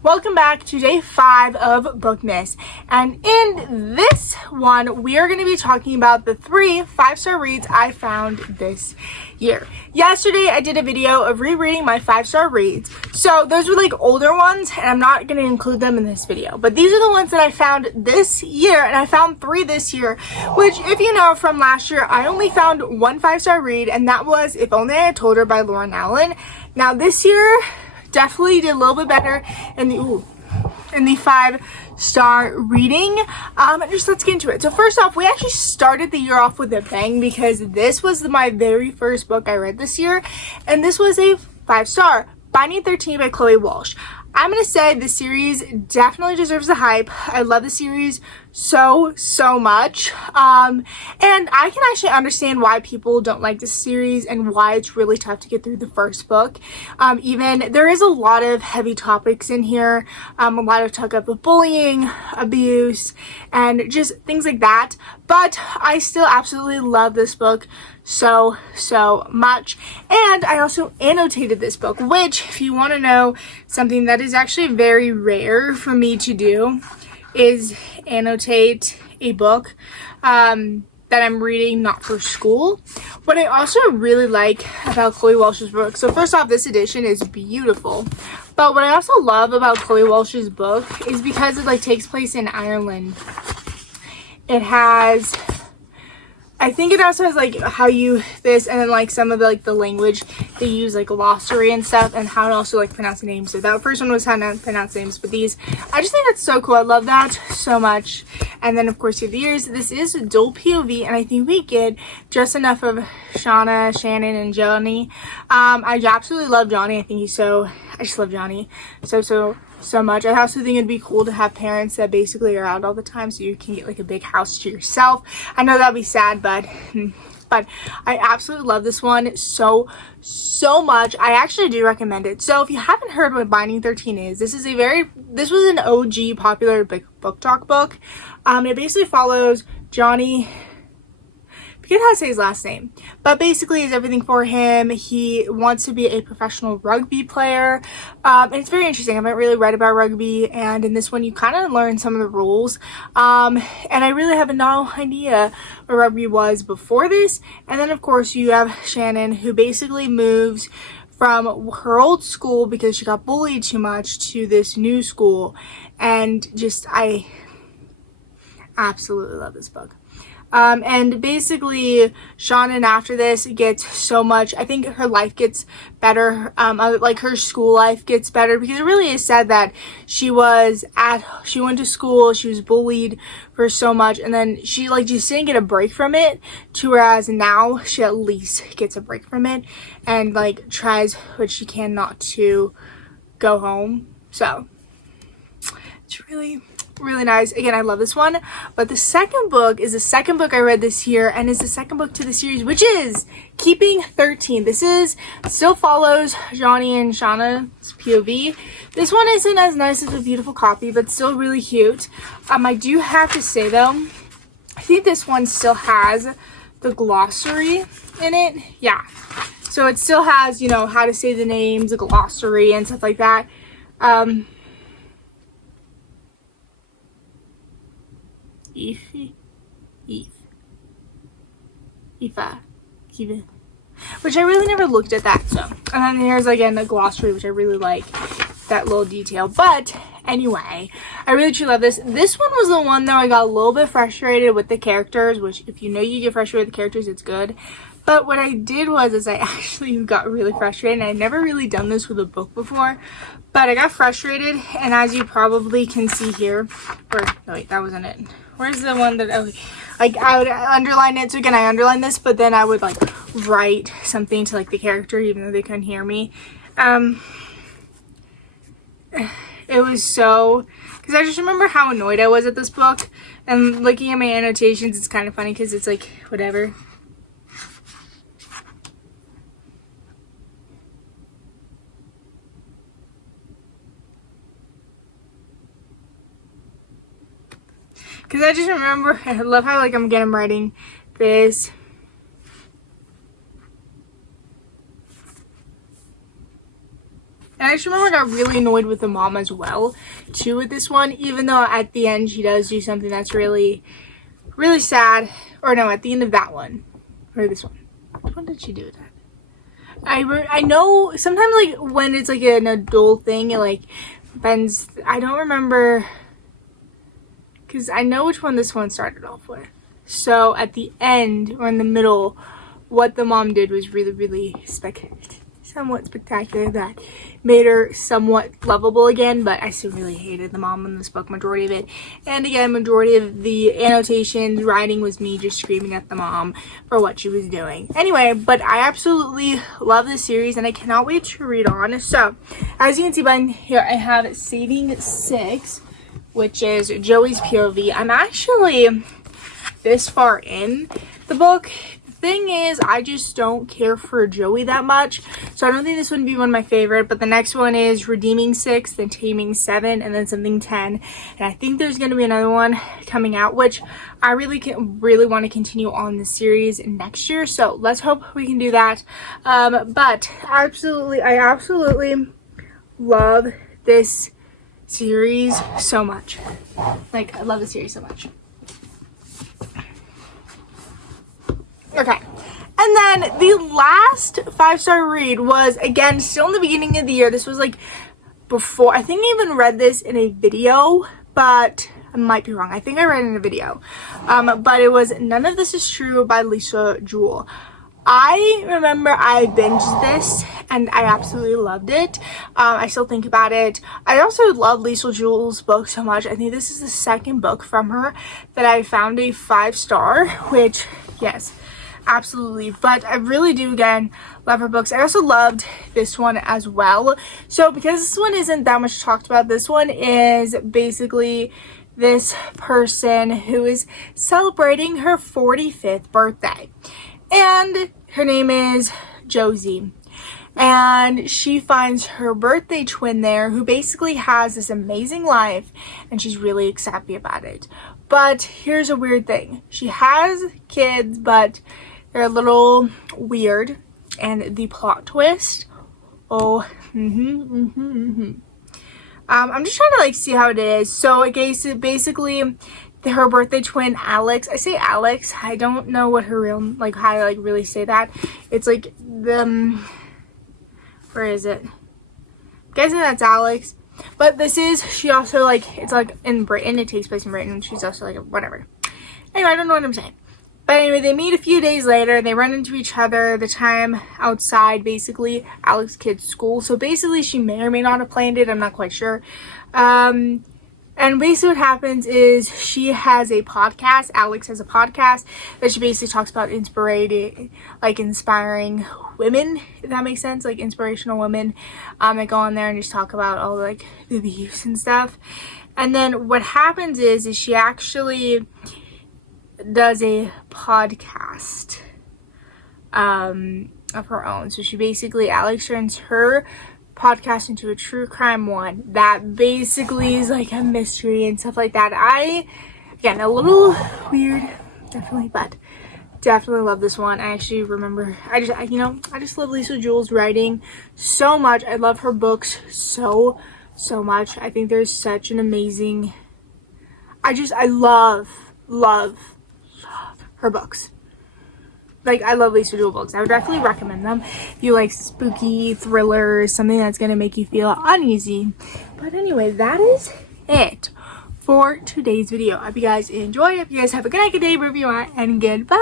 Welcome back to day 5 of Bookmas, and in this one we are going to be talking about the 3 5-star reads I found this year. Yesterday I did a video of rereading my 5-star reads, so those were like older ones and I'm not going to include them in this video, but these are the ones that I found this year, and I found 3 this year, which, if you know from last year, I only found one 5-star read, and that was If Only I Had Told Her by Lauren Allen. Now this year definitely did a little bit better in the 5-star reading. Just let's get into it. So first off, we actually started the year off with a bang because this was my very first book I read this year, and this was a 5-star, Binding 13 by Chloe Walsh. I'm gonna say the series definitely deserves the hype. I love the series so much, and I can actually understand why people don't like this series and why it's really tough to get through the first book. Even there is a lot of heavy topics in here, a lot of talk of bullying, abuse, and just things like that, but I still absolutely love this book so much. And I also annotated this book, which, if you want to know something that is actually very rare for me to do, is annotate a book that I'm reading not for school. What I also really like about Chloe Walsh's book, so first off, this edition is beautiful, but what I also love about Chloe Walsh's book is because it takes place in Ireland. It has, I think it also has how you this, and then some of the language they use, glossary and stuff, and how to also pronounce the names. So that first one was how to pronounce names, but these, I just think that's so cool. I love that so much. And then of course you have the years. This is dual POV, and I think we get just enough of Shauna, Shannon, and Johnny. I absolutely love Johnny. I just love Johnny so much. I also think it'd be cool to have parents that basically are out all the time, so you can get a big house to yourself. I know that'd be sad, but I absolutely love this one so much. I actually do recommend it. So if you haven't heard what Binding 13 is, this was an OG popular book talk book. It basically follows Johnny. I forget how to say his last name, but basically is everything for him. He wants to be a professional rugby player, and it's very interesting. I haven't really read about rugby, and in this one you kind of learn some of the rules, and I really have no idea what rugby was before this. And then of course you have Shannon, who basically moves from her old school because she got bullied too much to this new school, and I absolutely love this book. And basically Shannon after this gets so much, I think her life gets better, her school life gets better, because it really is said that she went to school, she was bullied for so much, and then she just didn't get a break from it, to whereas now she at least gets a break from it and tries what she can not to go home. So it's really nice. Again, I love this one. But the second book is the second book I read this year, and is the second book to the series, which is Keeping 13. This still follows Johnny and Shauna's POV. This one isn't as nice as a beautiful copy, but still really cute. I do have to say though, I think this one still has the glossary in it. Yeah. So it still has, how to say the names, the glossary, and stuff like that. Which I really never looked at that. So, and then here's again a glossary, which I really like that little detail. But anyway, I really truly love this. This one was the one though I got a little bit frustrated with the characters, which if you get frustrated with the characters, it's good. But what I did was I actually got really frustrated, and I've never really done this with a book before, but I got frustrated, and as you probably can see here, or no wait, that wasn't it. Where's the one that I would underline it? So again, I underlined this, but then I would write something to the character, even though they couldn't hear me. It was so, because I just remember how annoyed I was at this book, and looking at my annotations, it's kind of funny because it's whatever. Because I just remember, I love how I'm writing this. And I just remember I got really annoyed with the mom as well, too, with this one. Even though at the end she does do something that's really, really sad. Or no, at the end of that one. Or this one. Which one did she do that? I know sometimes, like, when it's like an adult thing, it like bends. I don't remember, because I know which one this one started off with. So at the end or in the middle, what the mom did was really, really somewhat spectacular. That made her somewhat lovable again, but I still really hated the mom in this book, majority of it. And again, majority of the annotations, writing was me just screaming at the mom for what she was doing. Anyway, but I absolutely love this series and I cannot wait to read on. So, as you can see behind here, I have Saving 6, which is Joey's POV. I'm actually this far in the book. Thing is, I just don't care for Joey that much, so I don't think this would be one of my favorite. But the next one is Redeeming 6, then Taming 7, and then Something 10, and I think there's going to be another one coming out, which I really want to continue on the series next year, so let's hope we can do that. But I absolutely love this series so much. Like, I love the series so much. Okay, and then the last 5-star read was, again, still in the beginning of the year. This was like before, I think I even read this in a video, but I might be wrong. I think I read it in a video, but it was None of This Is True by Lisa Jewell. I remember I binged this and I absolutely loved it. I still think about it. I also love Lisa Jewell's book so much. I think this is the second book from her that I found a 5-star, which, yes, absolutely. But I really do, again, love her books. I also loved this one as well. So because this one isn't that much talked about, this one is basically this person who is celebrating her 45th birthday. And her name is Josie. And she finds her birthday twin there, who basically has this amazing life, and she's really happy about it. But here's a weird thing. She has kids, but they're a little weird. And the plot twist, I'm just trying to like see how it is. So I guess basically her birthday twin Alex, I say Alex, I don't know what her real, like, how to like really say that. It's like the where is it? I'm guessing that's Alex. But this is, she also, like, it's like in Britain, it takes place in Britain. She's also like, whatever. Anyway, I don't know what I'm saying. But anyway, they meet a few days later. They run into each other, the time outside, basically, Alex's kid's school. So basically, she may or may not have planned it. I'm not quite sure. And basically what happens is she has a podcast. Alex has a podcast that she basically talks about inspiring women, if that makes sense. Like, inspirational women that go on there and just talk about all, like, the views and stuff. And then what happens is she actually does a podcast of her own. So she basically, Alex turns her podcast into a true crime one that basically is like a mystery and stuff like that. Again, a little weird, definitely, but definitely love this one. I actually remember, I just love Lisa Jewell's writing so much. I love her books so much. I think there's such an amazing, I love her books. Like, I love Lisa Jewell books. I would definitely recommend them if you like spooky thrillers, something that's going to make you feel uneasy. But anyway, that is it for today's video. I hope you guys enjoy. I hope you guys have a good night, good day, wherever you are, and goodbye.